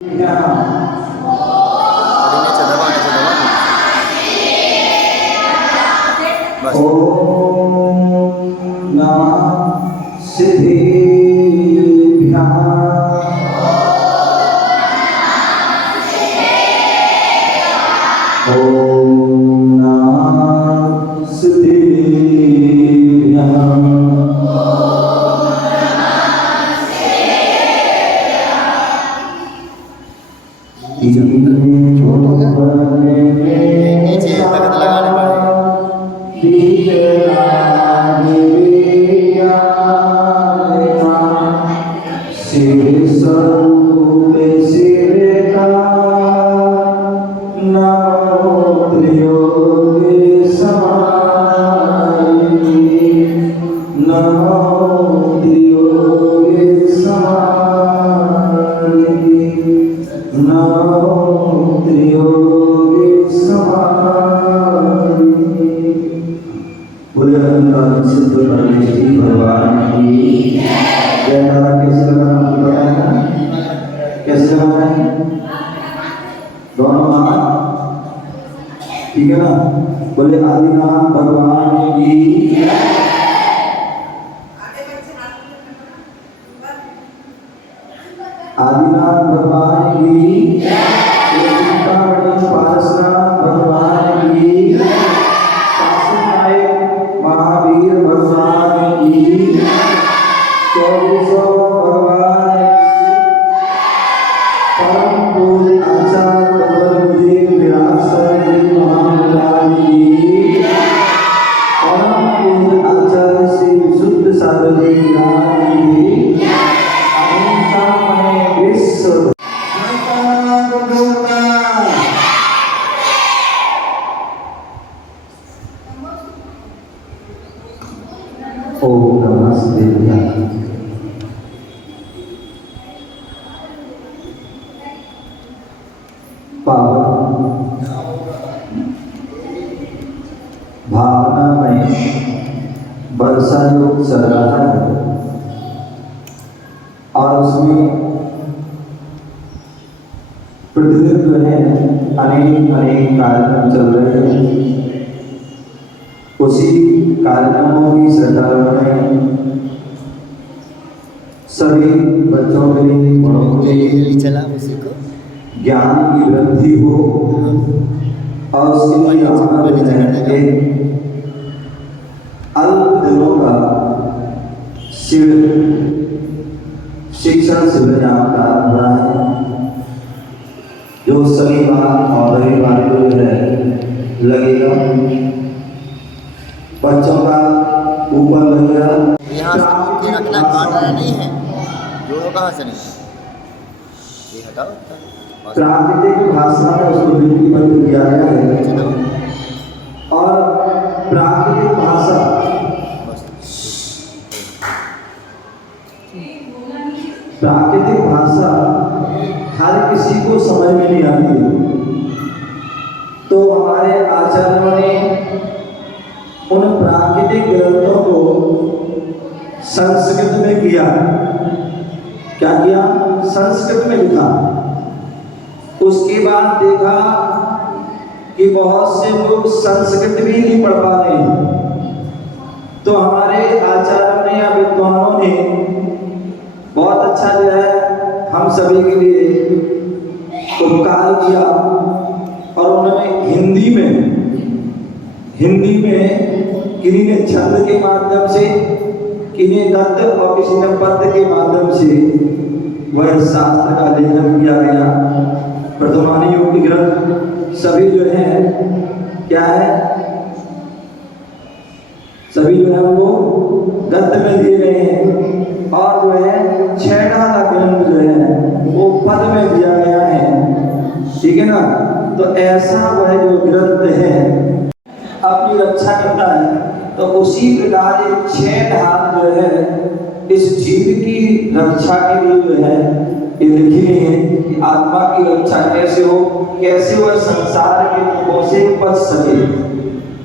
ठीक है ना। बोले आदिनाथ भगवान की आदिनाथ भगवान की पारसनाथ भगवान की महावीर भगवान की 2400 भगवान परम पूज्य आचार्य गुरुदेव विरासत महाराज की परम पूज्य आचार्य श्री विशुद्ध साधु महाराज की ओम नमः शिवाय। पावन भावना में वर्षा योग चल रहा है और उसमें प्रतिदिन जो है अनेक कार्यक्रम चल रहे हैं। उसी कार्यक्रमों की श्रद्धा में सभी बच्चों के लिए बड़ों के लिए ज्ञान की वृद्धि हो और उसके लिए अल्प दिनों का शिविर शिक्षण शिविर यहाँ प्रारंभ हो रहा है, जो शनिवार और रविवार को है लगेगा। बच्चों का ऊपर लगेगा। यहाँ से मुक्ति रखना काट रहे नहीं है, जो कहाँ से नहीं ये हटाओ। प्राकृतिक भाषा में उसको लिपिबद्ध किया गया है और प्राकृतिक भाषा हर किसी को समझ में नहीं आती है। तो हमारे आचार्यों ने उन प्राकृतिक ग्रंथों को संस्कृत में किया। क्या किया? संस्कृत में लिखा। उसके बाद देखा कि बहुत से लोग संस्कृत भी नहीं पढ़ पा रहे हैं, तो हमारे आचार्यों ने या विद्वानों ने बहुत अच्छा जो है हम सभी के लिए उपकार किया और उन्होंने हिंदी में किन्हीं ने छंद के माध्यम से, किन्हीं गद्य और किसी ने पद्य के माध्यम से वह शास्त्र का लेखन किया गया। वर्तमान युग के ग्रंथ सभी जो है क्या है, सभी जो है वो गद्य में दिए गए हैं और जो है 6 ढाला ग्रंथ जो है वो पद में दिया गया है। ठीक है ना। तो ऐसा वह जो ग्रंथ है अपनी रक्षा करता है, तो उसी प्रकार 6 ढाल जो है इस जीव की रक्षा के लिए जो है ये लिखी गई है कि आत्मा की रक्षा कैसे हो, कैसे वह संसार के दुखों से बच सके।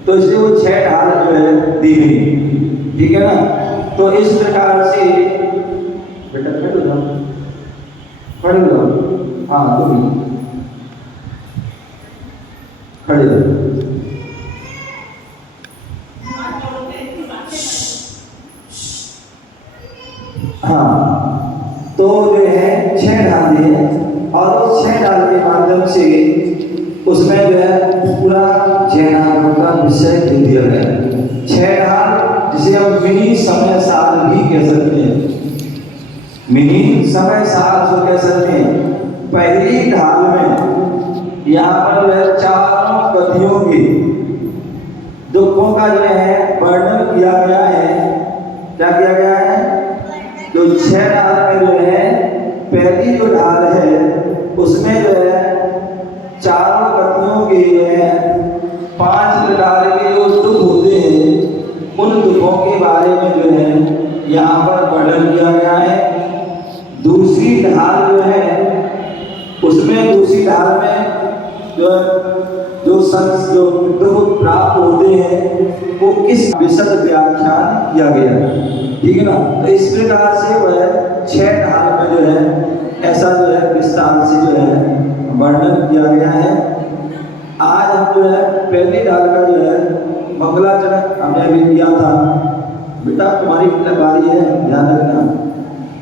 तो इसलिए वो 6 ढाल जो है दी गई। ठीक है ना। तो इस प्रकार से बेटा पढ़ लो हाँ तुम ही खड़े रहो। हाँ, तो जो है 6 ढाल दिए और उस 6 ढाल के माध्यम से उसमें जो है पूरा जैनागम का विषय दे दिया गया। 6 ढाल जिसे हम मिनी समय साल भी कह सकते हैं, मिनी समय साल जो कह सकते हैं। पहली ढाल में यहाँ पर 4 कथियों के दुखों का जो है वर्णन किया गया है। क्या किया गया है? जो 6 ढाल में जो है पहली जो ढाल है उसमें जो है 4 कथियों के जो है 5 प्रकार के जो दुख होते हैं उन दुखों के बारे में जो है यहाँ पर वर्णन किया गया है। दूसरी ढाल जो है उसमें दूसरी ढाल में जो दुख प्राप्त होते हैं वो किस विशद व्याख्यान किया गया है। ठीक है ना। तो इस प्रकार से वह 6 ढाल में जो है ऐसा जो है विस्तार से जो है वर्णन किया गया है। आज हम जो है पहली ढाल का जो है मंगलाचरण हमने अभी किया था। बेटा तुम्हारी बारी है, ध्यान रखना।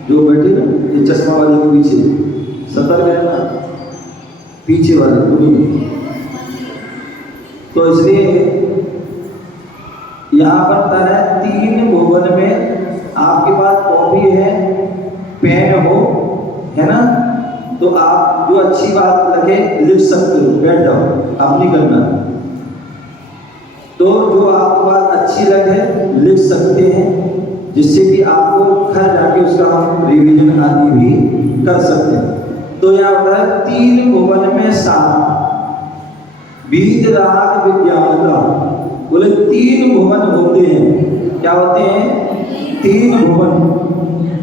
जो बैठे ना ये चश्मा वाले के पीछे सतर्क रहना, पीछे वाले तुम्हें। तो इसलिए यहाँ पर तरह 3 भुवन में आपके पास कॉपी है, पेन हो, है ना, तो आप जो अच्छी बात लगे लिख सकते हो, बैठ जाओ, आप नहीं करना। तो जो आपको बात अच्छी लगे लिख सकते हैं, जिससे कि आपको घर जाके उसका हम रिवीजन आदि भी कर सकते हैं। तो यहाँ पर 3 भुवन में 7 वीतराग विज्ञान का, बोले 3 भुवन होते हैं। क्या होते हैं? 3 भुवन,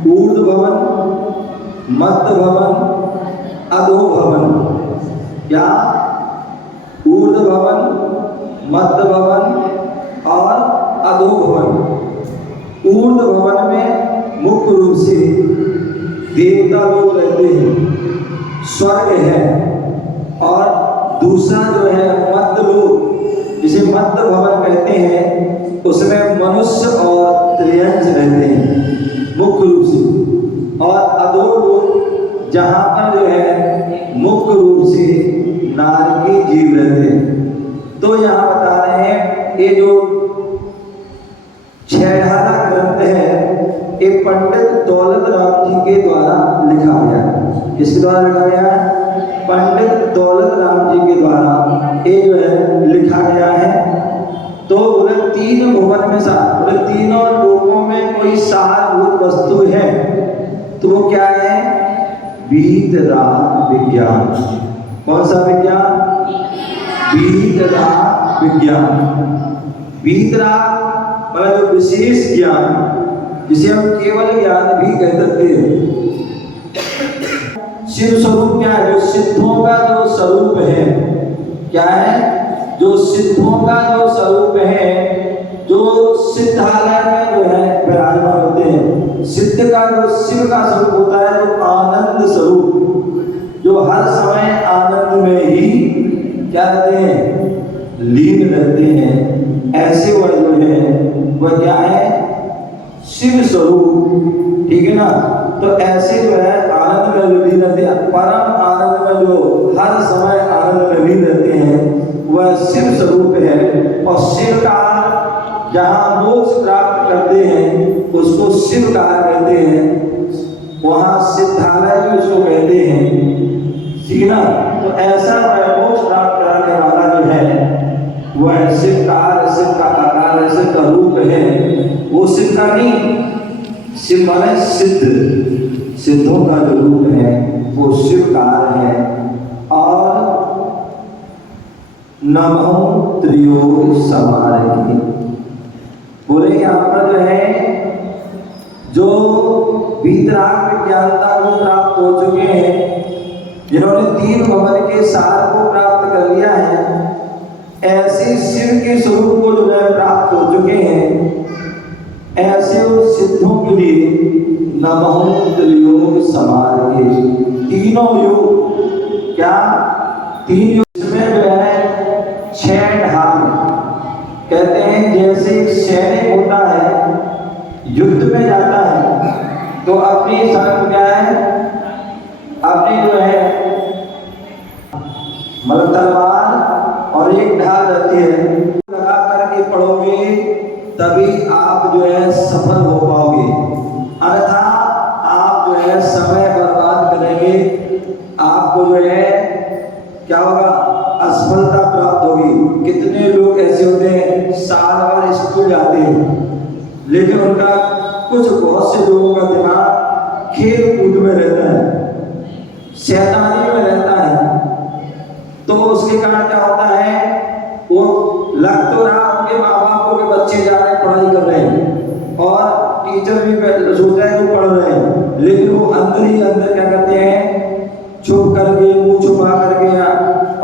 ऊर्ध्व भवन, मध्य भवन, अधो भवन। क्या? ऊर्ध्व भवन, मध्य भवन और अधो भवन। ऊर्ध्व भवन में मुख्य रूप से देवता लोग रहते हैं, स्वर्ग है। और दूसरा जो है मध्य लोक, जिसे मध्य भवन कहते हैं, उसमें मनुष्य और त्रियंश रहते हैं मुख्य रूप से। और अधो लोक जहाँ पर जो है मुख्य रूप से नारकी जीव रहते हैं। तो यहाँ बता रहे हैं ये जो 6 ढाला ग्रंथ है ये पंडित दौलत राम जी के द्वारा लिखा गया है। किसके द्वारा लिखा गया है? पंडित दौलत राम जी के द्वारा ये जो है लिखा गया है। तो बोले 3 भुवन में बोले तीनों लोकों में कोई सारभूत वस्तु है, तो वो क्या है? वीतराग विज्ञान। कौन सा विज्ञान? वीतराग विज्ञान। वीतराग मतलब जो विशेष ज्ञान, जिसे हम केवल ज्ञान भी कह सकते हैं। शिव स्वरूप क्या है? जो सिद्धों का जो स्वरूप है, क्या है? जो सिद्धों का जो स्वरूप है, जो सिद्धालय में जो है विराजमान होते हैं। सिद्ध का जो शिव का स्वरूप होता है, जो आनंद स्वरूप, जो हर समय आनंद में ही क्या रहते हैं? लीन रहते हैं। ऐसे वह जो है वह क्या है? शिव स्वरूप। ठीक है ना। तो ऐसे जो है आनंद में जो लीन रहते हैं, परम आनंद में जो हर समय आनंद में लीन रहते हैं, वह शिव स्वरूप है। और शिव का जहाँ मोक्ष प्राप्त करते हैं उसको शिव का कहते हैं, वहाँ सिद्धालय भी उसको कहते हैं। ठीक ना। तो ऐसा वह मोक्ष प्राप्त कराने वाला जो है वह शिव का आकार, शिव का रूप है। वो शिव का नहीं, शिव माने सिद्ध, सिद्धों का जो रूप है वो शिवकार है। और नमो त्रियोग समारही, बोले यहाँ पर जो है जो वीतराग विज्ञानता को प्राप्त हो चुके हैं, जिन्होंने 3 भवन के सार को प्राप्त कर लिया है, ऐसे शिव के स्वरूप को जो है प्राप्त हो चुके हैं, ऐसे उन सिद्धों के लिए नमो त्रियोग समार्गे। तीनों योग, क्या तीन योग? इसमें जो है 6 ढाल। कहते हैं जैसे एक सैनिक होता है, युद्ध में जाता है तो अपनी संग क्या है, अपनी जो है मतलब तलवार और एक ढाल रहती है, लगा करके पढ़ोगे तभी आप जो है सफल हो पाओगे, अन्यथा आप जो है समय बर्बाद करेंगे, आपको जो है क्या होगा, असफलता प्राप्त होगी। कितने लोग ऐसे होते हैं साल भर स्कूल जाते हैं लेकिन उनका बहुत से लोगों का दिमाग खेल कूद में रहता है, शैतानी में रहता है। तो उसके कारण क्या होता है, वो लग तो रहा उनके माँ बाप को कि बच्चे जा रहे हैं पढ़ाई कर रहे हैं और टीचर भी सोच रहे हैं वो पढ़ रहे हैं, लेकिन वो अंदर ही अंदर क्या करते हैं, छुप करके मुंह छुपा करके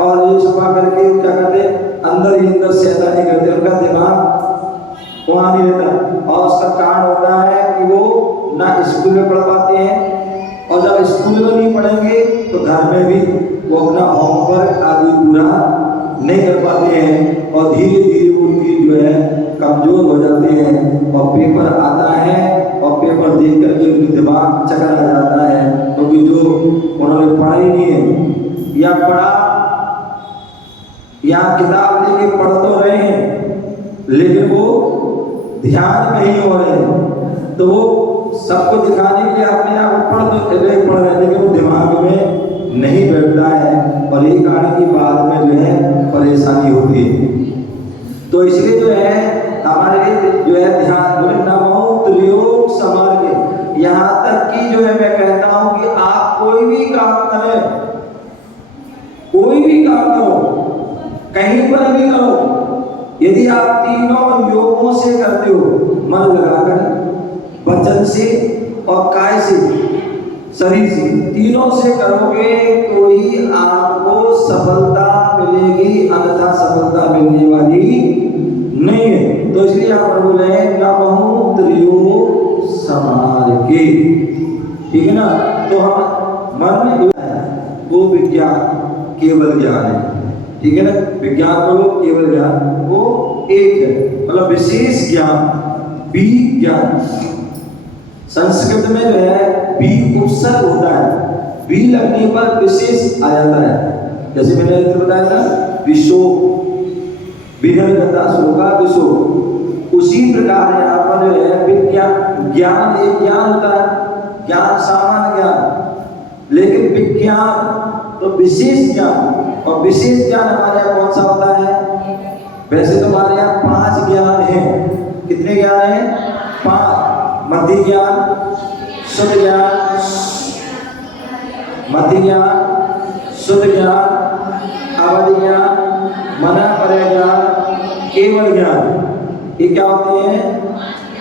और ये छुपा करके क्या करते हैं, अंदर ही अंदर शैतानी करते हैं। उनका दिमाग वहाँ नहीं रहता और उसका कारण होता है कि वो ना स्कूल में पढ़ पाते हैं और जब स्कूल में नहीं पढ़ेंगे तो घर में भी वो अपना होमवर्क आदि पूरा नहीं कर पाते हैं और धीरे धीरे उनकी जो है कमजोर हो जाते हैं और पेपर आता है और पेपर देख करके उनके दिमाग चकर आ जाता है, क्योंकि जो उन्होंने पढ़ा ही नहीं है या पढ़ा या किताब लेके पढ़ तो रहे हैं लेकिन वो ध्यान नहीं हो रहे हैं, तो वो सबको दिखाने के लिए अपने आप पढ़ रहे हैं लेकिन वो दिमाग में नहीं बैठता है और ये कारण की बाद में जो है परेशानी होती है। तो इसलिए जो है हमारे लिए जो है ध्यान बोले नमो त्रियोग समार्गे। यहाँ तक कि जो है मैं कहता हूँ कि आप कोई भी काम करें, कोई भी काम करो, कहीं पर भी करो, यदि आप तीनों योगों से करते हो, मन लगाकर, वचन से और काय से, शरीर से, तीनों से करोगे तो ही आपको सफलता मिलेगी, अन्यथा सफलता मिलने वाली नहीं है। तो इसलिए आप बोले नमो त्रियोग समार्गे, ठीक है ना। तो हम मन जो है वो विज्ञान केवल ज्ञान है, ठीक है ना। विज्ञान को केवल ज्ञान वो एक है, मतलब विशेष ज्ञान, बी ज्ञान। संस्कृत में जो है बी उपसर्ग होता है, बी लगने पर विशेष आ जाता है। जैसे मैंने बताया था विशो, विघ्न करता शोका विशो, उसी प्रकार यहाँ पर जो है विज्ञान, ज्ञान एक ज्ञान होता है, ज्ञान सामान्य ज्ञान, लेकिन विज्ञान तो विशेष ज्ञान। और विशेष ज्ञान हमारे यहाँ कौन सा होता है? वैसे तो हमारे यहाँ 5 ज्ञान हैं। कितने ज्ञान हैं? 5। मध्य ज्ञान, शुद्ध ज्ञान, मध्य ज्ञान, शुद्ध ज्ञान, अवधि ज्ञान, मना पर ज्ञान, केवल ज्ञान। ये क्या होते हैं?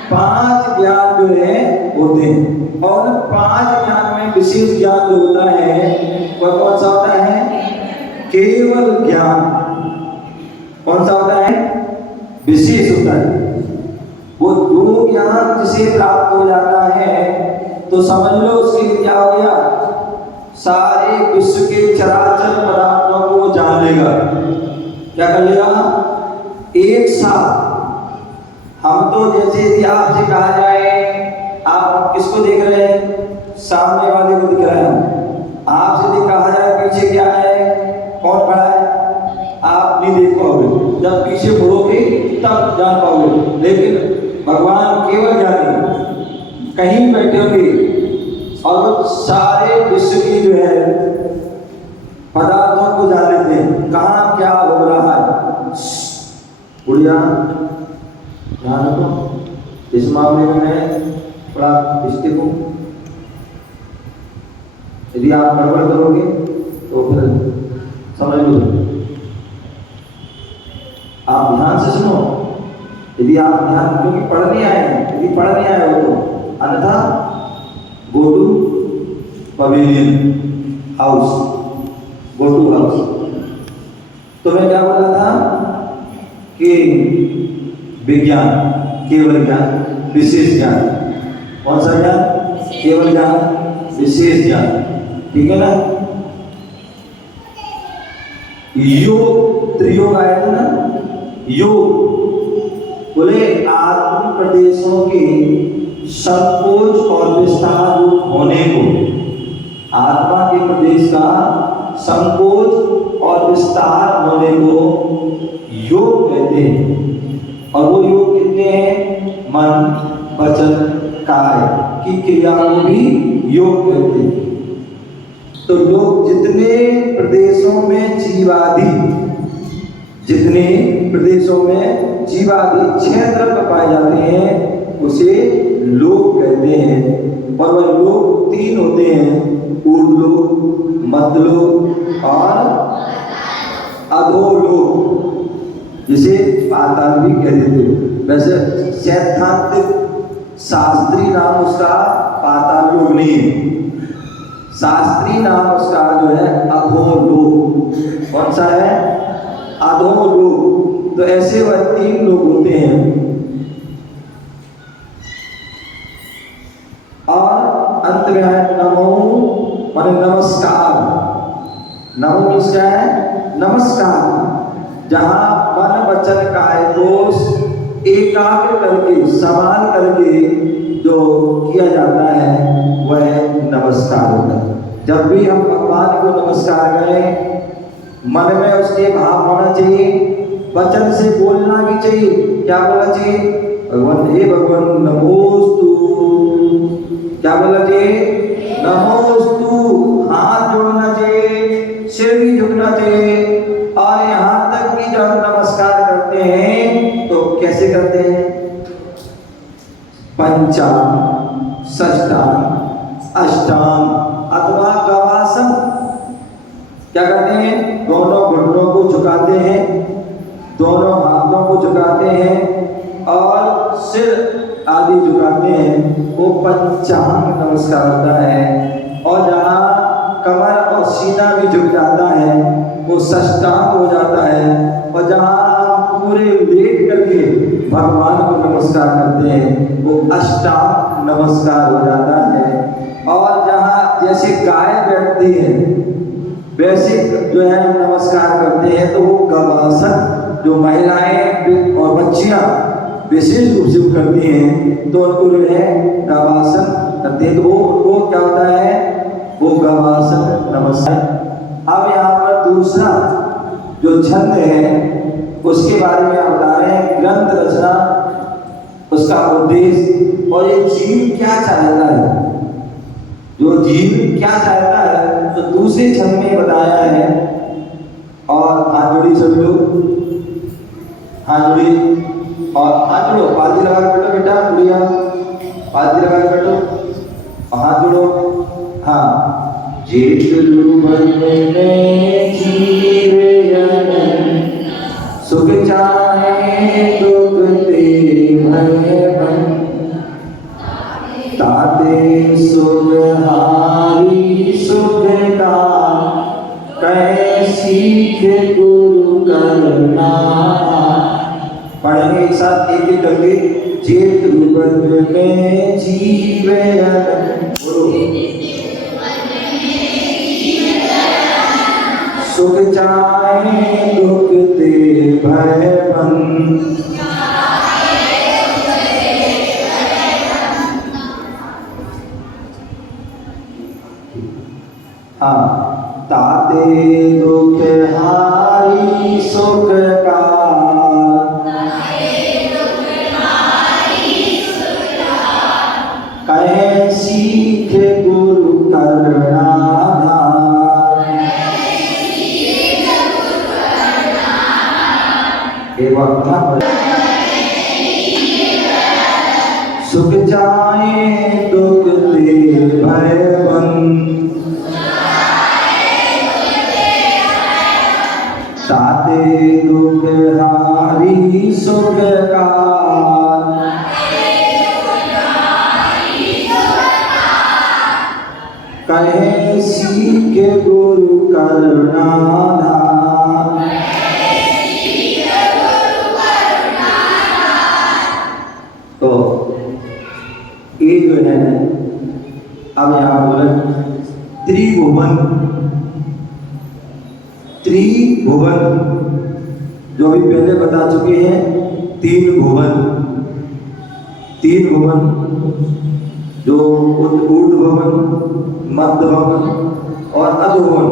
5 ज्ञान जो है होते हैं। और 5 ज्ञान में विशेष ज्ञान जो होता है वह कौन सा होता है? केवल ज्ञान। कौन सा होता है? विशेष होता है। वो जो ज्ञान जिसे प्राप्त हो जाता है तो समझ लो उसके लिए क्या हो गया, सारे विश्व के चराचर पदार्थों को वो जान लेगा। क्या कर लेगा? एक साथ। हम तो जैसे यदि आपसे कहा जाए आप किसको देख रहे हैं? सामने वाले को दिख रहा है। आपसे यदि कहा जाए पीछे क्या है, कौन खड़ा है, आप नहीं देख पाओगे। जब पीछे मुड़ोगे तब जान पाओगे। लेकिन भगवान केवल ज्ञानी कहीं बैठे होंगे और वो सारे विश्व की जो है पदार्थों को जान लेते हैं, कहाँ क्या हो रहा है। बुढ़िया ध्यान रखो, इस मामले में मैं बड़ा स्थित हूँ। यदि आप गड़बड़ करोगे तो फिर समझ लो। आप ध्यान से सुनो। यदि आप ध्यान, क्योंकि पढ़ने आए हैं, यदि पढ़ने आए हो तो अन्यथा go to pavilion house, go to house. तो मैं क्या बोला था कि विज्ञान, केवल ज्ञान, विशेष ज्ञान। कौन सा ज्ञान? केवल ज्ञान, विशेष ज्ञान, ठीक है ना। योग, त्रियोग आया था ना, योग बोले आत्म प्रदेशों के संकोच और विस्तार रूप होने को, आत्मा के प्रदेश का संकोच और विस्तार होने को योग कहते हैं। और वो योग कितने हैं? मन, वचन, काय की क्रिया को भी योग कहते हैं। तो लोग जितने प्रदेशों में जीवादि, जितने प्रदेशों में जीवादि 6 द्रव्य पाए जाते हैं उसे लोक कहते हैं। और वह लोक 3 होते हैं, ऊर्ध्वलोक, मध्यलोक और अधोलोक, जिसे पाताल भी कह देते हैं। वैसे सैद्धांतिक शास्त्रीय नाम उसका पाताल लोक नहीं है, शास्त्रीय नाम उसका जो है अधोलोक। कौन सा है? अधोलोक। तो ऐसे वह 3 लोग होते हैं। और अंत में है नमो, माने नमस्कार। नमो किसका है? नमस्कार। जहां मन, वचन, काय को एकाग्र करके, संभाल करके जो किया जाता है वह नमस्कार होता है। जब भी हम भगवान को नमस्कार करें, मन में उसके भाव होना चाहिए, वचन से बोलना भी चाहिए। क्या बोलना चाहिए? भगवान, हे भगवान नमोस्तु। क्या बोलना चाहिए? नमोस्तु। हाथ जोड़ना चाहिए, सिर भी झुकना चाहिए। और यहाँ तक कि जब हम नमस्कार करते हैं तो कैसे करते हैं? पंचांग, षष्ठांग, अष्टांग अथवा गवासन। क्या करते हैं? दोनों घुटनों को झुकाते हैं, दोनों हाथों को झुकाते हैं और सिर आदि झुकाते हैं। वो पंचांग नमस्कार होता है। और जहाँ कमर और सीना भी झुक जाता है वो षष्ठांग हो जाता है। और जहाँ हम पूरे लेट करके भगवान को नमस्कार करते हैं वो अष्टांग नमस्कार हो जाता है। और जहाँ जैसे गाय बैठती है वैसे जो है हम नमस्कार करते हैं तो वो गवासन, जो महिलाएं और बच्चियां विशेष रूप से करती हैं तो उनको जो है गवासन करते हैं। तो वो क्या होता है? वो गवासन नमस्कार। अब यहाँ पर दूसरा जो छंद है उसके बारे में आप बता रहे हैं, ग्रंथ रचना, उसका उद्देश्य और ये जीव क्या चाहता है। जो जीव क्या चाहता है तो दूसरे छंद में बताया है। और हाथ जोड़ी सब लोग, हाथ जोड़ी और हाथ जोड़ो, पालती लगा के बैठो बेटा, बुढ़िया पालती लगा के बैठो और हाथ जोड़ो। हाँ, जेठ रूपन में जीवन सुख चाहे दुख ते भय बन, ताते सुख हारी सुख का कह सीख गुरु करना। पढ़ेंगे एक साथ, एक एक करके। जेठ रूपन में जीवन, सुख चाहे दुख ते भय बन, हाँ, ताते दुख हारी सुख का कहे सीख गुरु करना। सुख चाहे दुख ते भय बन, ताते दुख हारी सुख का कहे सीख गुरु करुणा। तो ये जो है त्रिभुवन, त्रिभुवन जो अभी पहले बता चुके हैं, तीन भुवन, तीन भुवन जो ऊर्ध्व भवन, मध्य भवन और अधोभवन,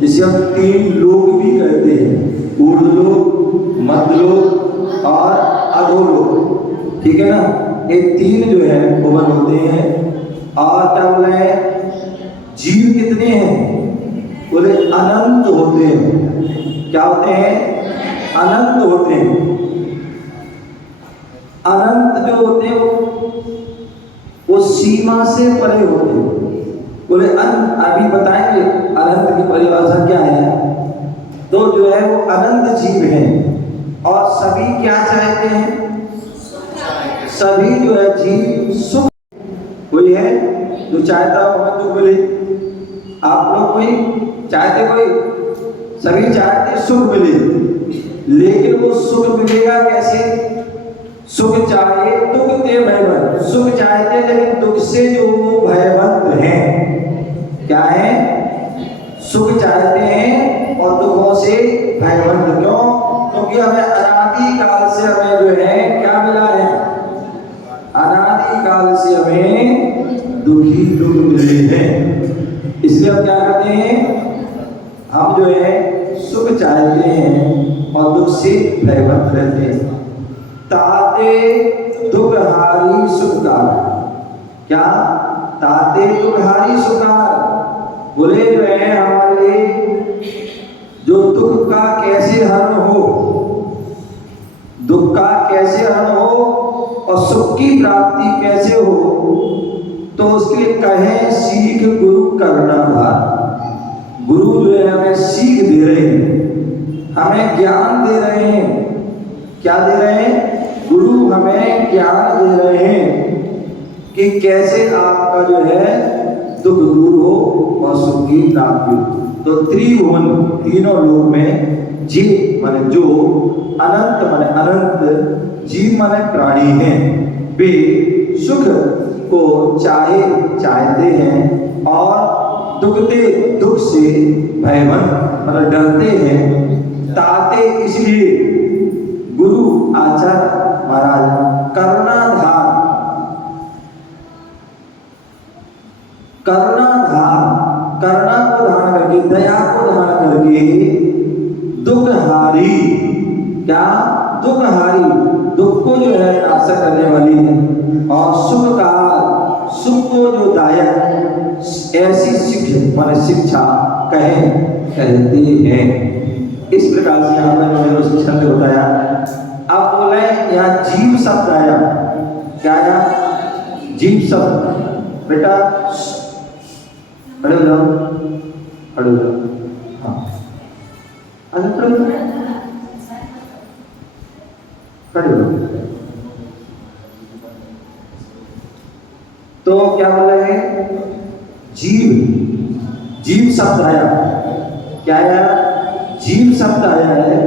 जिसे हम तीन लोक भी कहते हैं, ऊर्ध्व लोक, मध्य लोक और अधोलोक, ठीक है ना। ये तीन जो है भुवन होते हैं। और क्या बोले हैं, जीव कितने हैं, बोले अनंत होते हैं। क्या होते हैं, अनंत होते हैं। अनंत जो होते हैं वो सीमा से परे होते हैं। बोले अभी बताएंगे अनंत की परिभाषा क्या है। तो जो है वो अनंत जीव हैं और सभी क्या चाहते हैं, सभी जो है जीव सुख। कोई है जो चाहता हो हमें दुख मिले, आप लोग कोई चाहते, कोई सभी चाहते सुख मिले, लेकिन वो सुख मिलेगा कैसे। सुख चाहे दुख ते भयभत, सुख चाहते लेकिन दुख से जो वो भयभत हैं। क्या है, सुख चाहते हैं और दुखों से भयभत। क्यों, क्योंकि हमें अनादि काल से हमें जो है क्या मिला है, अनादि काल से हमें दुखी दुख मिले हैं। इसलिए हम क्या करते हैं, हम जो है सुख चाहते हैं और दुख से भयभत रहते हैं। ताते दुखहारी सुखकार, क्या, ताते दुखहारी सुखकार, बोले जो है हमारे जो दुख का कैसे हरण हो, दुख का कैसे हरण हो और सुख की प्राप्ति कैसे हो, तो उसके लिए कहे सीख गुरु कर्णाधार। गुरु जो है हमें सीख दे रहे हैं, हमें ज्ञान दे रहे हैं। क्या दे रहे हैं, गुरु हमें ज्ञान दे रहे हैं कि कैसे आपका जो है दुख दूर हो और सुख की प्राप्ति हो। तो त्रिभुवन, तीनों लोक में जीव माने जो, अनंत माने अनंत, जीव माने प्राणी हैं, वे सुख को चाहते हैं और दुख से भयभत मतलब डरते हैं। ताते इसलिए गुरु आचार्य महाराज करुणाधार, करुणा को धारण करके, दया को धारण करके दुखहारी, क्या, दुखहारी, दुख को जो है नाशक करने वाली है और सुख को जो दायक, ऐसी शिक्षा कहते हैं। इस प्रकार से यहाँ पर मैंने उस छंद बताया। अब बोले यहाँ जीव शब्द आया, क्या आया, जीव शब्द। बेटा खड़े हो जाओ, खड़े हो जाओ, हाँ अच्छा खड़े हो जाओ, खड़े हो जाओ। तो क्या बोल रहे हैं, जीव शब्द आया, क्या आया, जीव शब्द आया है।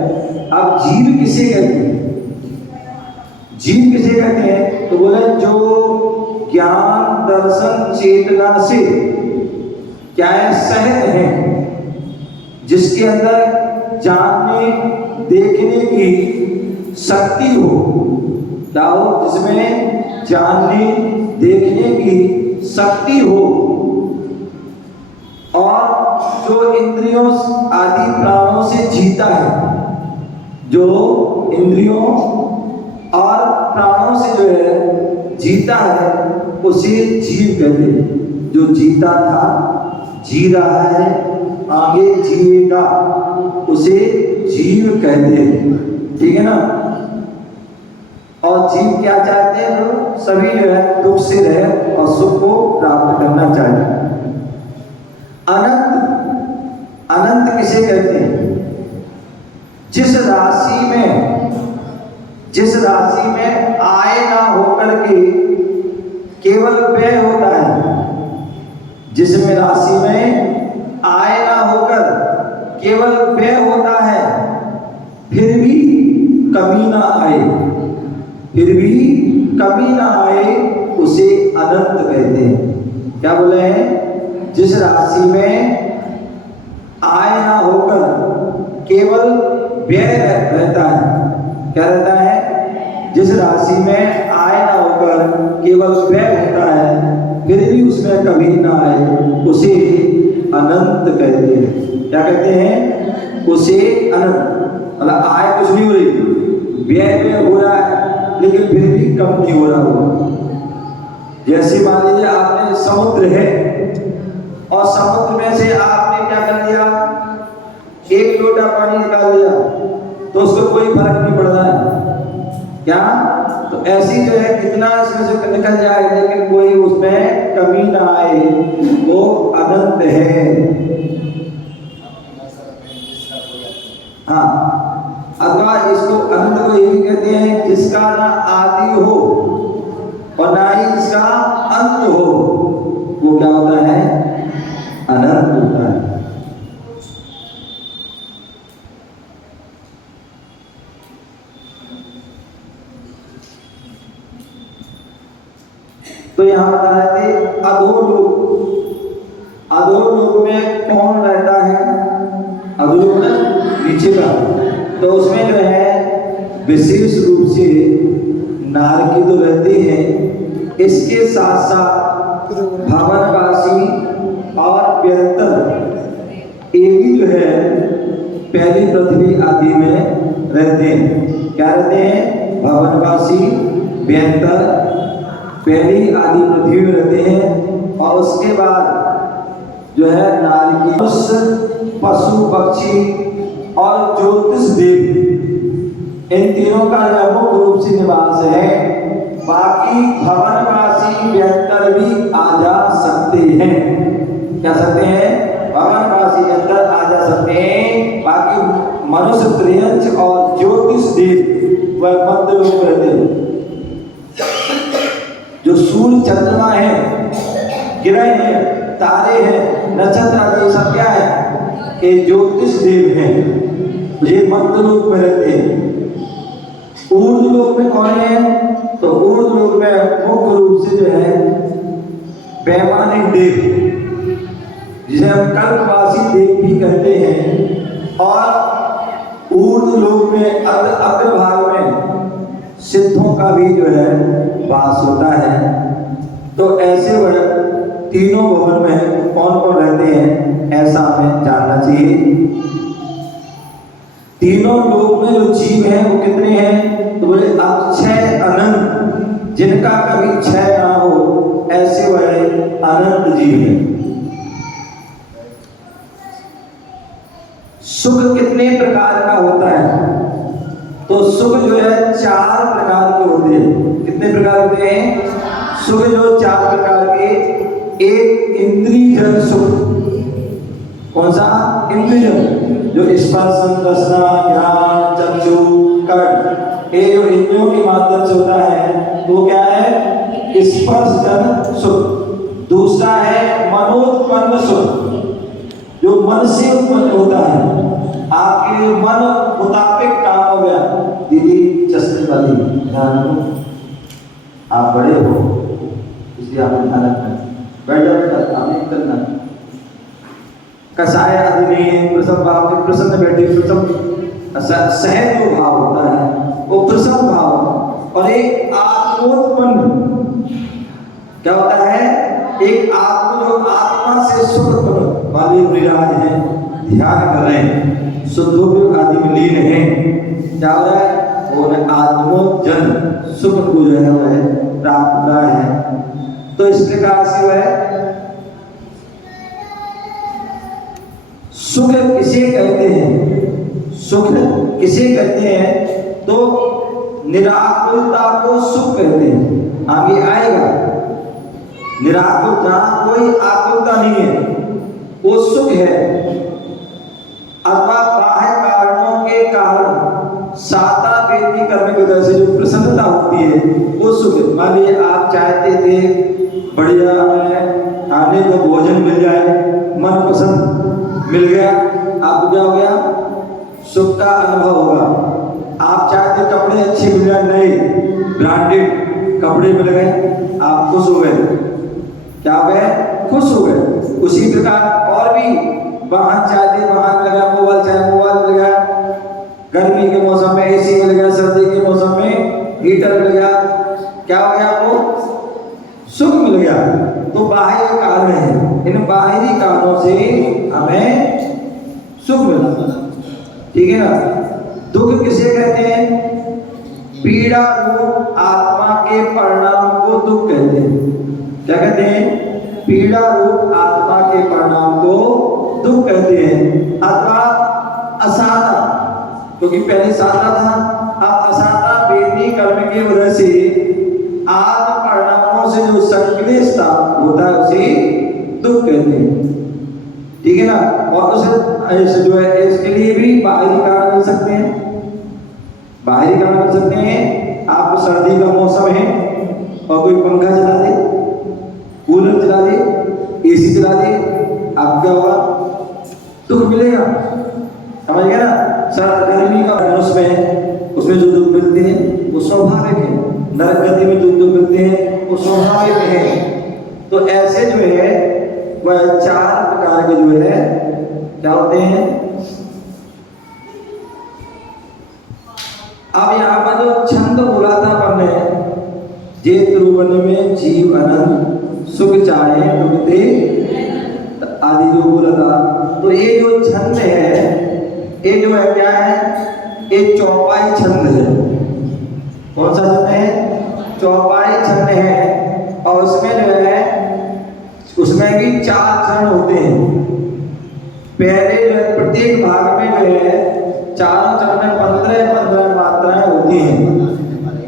अब जीव किसे कहते हैं, जीव किसे कहते हैं, तो बोले जो ज्ञान दर्शन चेतना से क्या है, सहित है, जिसके अंदर जानने देखने की शक्ति हो, क्या हो, जिसमें जानने देखने की शक्ति हो और जो इंद्रियों आदि प्राणों से जीता है, जो इंद्रियों और प्राणों से जो है जीता है, उसे जीव कहते हैं। जो जीता था, जी रहा है, आगे जिएगा, उसे जीव कहते हैं, ठीक है ना। और जीव क्या चाहते हैं, तो सभी जो है दुख से रहे और सुख को प्राप्त करना चाहते हैं। अनंत किसे कहते हैं, जिस राशि में आय ना होकर के केवल व्यय होता है, जिसमें राशि में आय ना होकर केवल व्यय होता है, फिर भी कमी ना आए, उसे अनंत कहते हैं। क्या बोले हैं, जिस राशि में आय ना होकर केवल व्यय रहता है। क्या रहता है? जिस राशि में आय ना होकर केवल व्यय होता है, फिर भी उसमें कभी ना आए, उसे अनंत कहते हैं। क्या कहते हैं? उसे अनंत। मतलब आय कुछ नहीं हो रही, व्यय में हो रहा है, लेकिन फिर भी कम नहीं हो रहा होगा। जैसे मान लीजिए आपने समुद्र है और समुद्र में से आपने क्या कर दिया, एक लोटा पानी निकाल दिया, तो उसको कोई फर्क नहीं पड़ रहा है। क्या? तो ऐसी जो है कितना इसमें से निकल जाए लेकिन कोई उसमें कमी ना आए, वो अनंत है। हाँ, अथवा इसको अनंत को ये भी कहते हैं जिसका ना आदि हो और ना ही इसका अंत हो, वो क्या होता है? अनंत होता है। तो यहां बता रहे थे अधोलोक। अधोलोक में कौन रहता है? अधोलोक में नीचे का, तो उसमें जो है विशेष रूप से नारकी तो रहती है, इसके साथ साथ भवनवासी और व्यंतर ये भी जो है पहली पृथ्वी आदि में रहते हैं। क्या रहते हैं? भवनवासी, व्यंतर पहली आदि पृथ्वी में रहते हैं। और उसके बाद जो है नारकी, पशु पक्षी और ज्योतिष देव, इन तीनों का मुख्य रूप से निवास है। बाकी भवनवासी व्यंतर भी आ जा सकते हैं। क्या सकते हैं? भवनवासी व्यंतर आ जा सकते हैं। बाकी मनुष्य, त्रयंच और ज्योतिष देव वह मध्य लोक रहते हैं। जो सूर्य चंद्रमा है, ग्रह है, तारे हैं, नक्षत्र आदि सब क्या है? ये ज्योतिष देव हैं, ये मध्य लोक में रहते हैं। ऊर्ध्व लोक में कौन है? तो ऊर्ध्व लोक में मुख्य रूप से जो है वैमानिक देव, जिसे हम कल्पवासी देव भी कहते हैं। और ऊर्ध्व लोक में अग्रभाग में सिद्धों का भी जो है वास होता है। तो ऐसे वह तीनों भवन में कौन कौन रहते हैं, ऐसा हमें जानना चाहिए। तीनों लोक में जो जीव हैं वो कितने हैं? तो बोले अक्षय अनंत, जिनका कभी क्षय ना हो, ऐसे वह अनंत जीव हैं। सुख कितने प्रकार का होता है? तो सुख जो है 4 प्रकार के होते हैं। कितने प्रकार होते हैं? सुख जो 4 प्रकार के। एक इंद्रियजन सुख। कौन सा? इंद्रियजन, जो स्पर्श, रसना, घ्राण, चक्षु, कर्ण, ये जो इंद्रियों के माध्यम से होता है, तो क्या है? स्पर्शजन सुख। दूसरा है मनोत्पन्न सुख, जो मन से उत्पन्न होता है। आपके मन मुताबिक काम हो गया। दीदी चश्मे वाली, ध्यान दो, आप बड़े हो इसलिए आपने ध्यान रखना। बैठा आपने करना। कसाय आदि नहीं, प्रसन्न भाव में प्रसन्न बैठे, प्रसन्न सहज जो भाव होता है वो प्रसन्न भाव। और एक आत्मोत्पन्न क्या होता है? एक आत्मा, जो आत्मा से सुख उत्पन्न वाले विराज है, ध्यान कर रहे हैं, शुद्धोपयोग आदि में लीन है। क्या हो रहा है? वो आत्मोजन सुख को जो है वह प्राप्त हो रहा है। तो इस प्रकार से वह सुख किसे कहते हैं? सुख किसे कहते हैं? तो निराकुलता को सुख कहते हैं। आगे आएगा, निराकुल, जहां कोई आकुलता नहीं है वो सुख है। अथवा बाह्य कारणों के कारण साता बेटी करने की वजह से जो प्रसन्नता होती है वो सुख है। मान लीजिए आप चाहते थे बढ़िया हमें खाने को भोजन मिल जाए, मन पसंद मिल गया, आपको क्या हो गया? सुख का अनुभव होगा। आप चाहते कपड़े अच्छे मिल जाए, नए ब्रांडेड कपड़े मिल गए, आप खुश हो गए। क्या हो गए? खुश हो गए। उसी प्रकार और भी वाहन चाहते वाहन लगा, मोबाइल चाहे मोबाइल लगा, गर्मी के मौसम में एसी मिल गया, सर्दी के मौसम में हीटर मिल गया, क्या हो गया आपको? सुख मिल गया। तो बाहरी कारण है, इन बाहरी कारणों से हमें सुख मिलता, ठीक है ना। दुख किसे कहते हैं? पीड़ा रूप आत्मा के परिणाम को दुख कहते हैं। क्या कहते हैं? पीड़ा रूप आत्मा के परिणाम को दुख कहते हैं। अथवा असाधा, क्योंकि पहले साधा था, अब असाधा वेदी कर्म की वजह से आत्म परिणामों से जो संक्लेश होता है उसे दुख कहते हैं, ठीक है ना। और उसे जो है इसके लिए भी बाहरी कारण मिल सकते हैं, बाहरी कारण मिल सकते हैं। आपको सर्दी का मौसम है और कोई पंखा चला दे, कूलर चला दे, एसी चला दे, आप क्या होगा? दुख मिलेगा, समझ गया ना। गर्मी का मौसम है, उसमें जो दुख मिलते हैं वो स्वाभाविक है। नरक गति में जो दुख मिलते हैं वो स्वाभाविक है। तो ऐसे जो है वह 4 प्रकार के जो है क्या होते हैं। अब यहाँ पर जो छंद बोला था अपन ने, जे त्रुवन में जीव अनंत सुख चाहे दुखते आदि जो बोला था, तो ये जो छंद है ये जो है क्या है? ये चौपाई छंद है। कौन सा छंद है? चौपाई छंद है। और उसमें जो है उसमें भी 4 चरण होते हैं। पहले जो है प्रत्येक भाग में जो है 4 चरण में 15-15 मात्राएं होती हैं।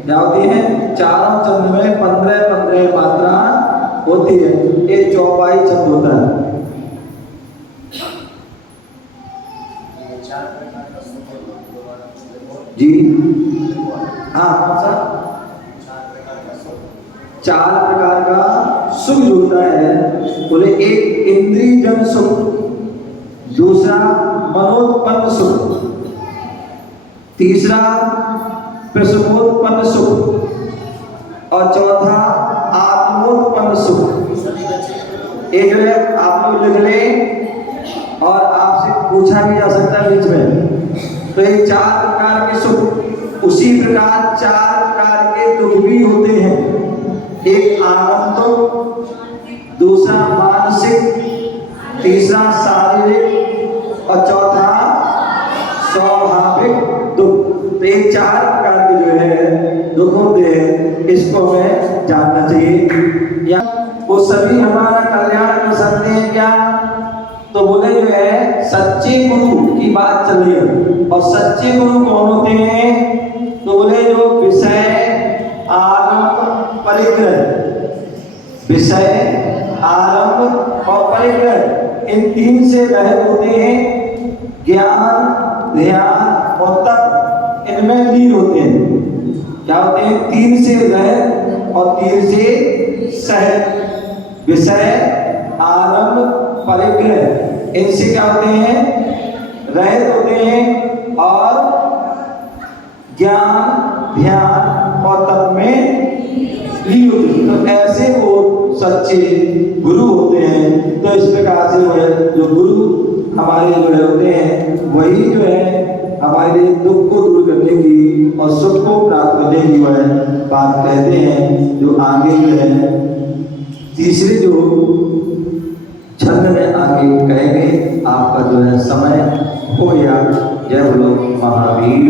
क्या होती हैं? 4 चरण में 15-15 मात्रा होती है। ये चौपाई छंद होता है। जी हाँ, कौन सा? 4 प्रकार का सुख जो होता है, बोले एक इंद्रिय जन सुख, दूसरा मनोत्पन्न सुख, तीसरा प्रसवोत्पन्न सुख और चौथा आत्मोत्पन्न सुख। एक जो है आप लोग लिख लें और आपसे पूछा भी जा सकता है बीच में। तो ये 4 प्रकार के सुख, उसी प्रकार 4 प्रकार के दुख भी होते हैं। एक आगंतुक, दूसरा मानसिक, तीसरा शारीरिक और चौथा स्वाभाविक दुख। तो ये 4 प्रकार के जो है दुख होते हैं, इसको हमें जानना चाहिए। या वो सभी हमारा कल्याण कर सकते हैं क्या? तो बोले जो है सच्चे गुरु की बात चल रही है। और सच्चे गुरु कौन होते हैं? तो बोले जो विषय आरंभ परिग्रह, विषय आरंभ और परिग्रह इन 3 से रहित होते हैं। ज्ञान, ध्यान और तप इनमें लीन होते हैं। क्या होते हैं? 3 से रहित और 3 से सहित। विषय आरंभ परिग्रह इनसे क्या होते हैं? रहित होते हैं और ज्ञान, ध्यान और तप में लीन होते हैं। तो ऐसे वो सच्चे गुरु होते हैं। तो इस प्रकार से वो जो गुरु हमारे जो होते हैं वही जो है हमारे दुख को दूर करने की और सुख को प्राप्त करने की वह बात कहते हैं। जो आगे जो है तीसरे जो छंद में आगे कहेंगे। आपका जो है समय हो गया। जय बोलो महावीर।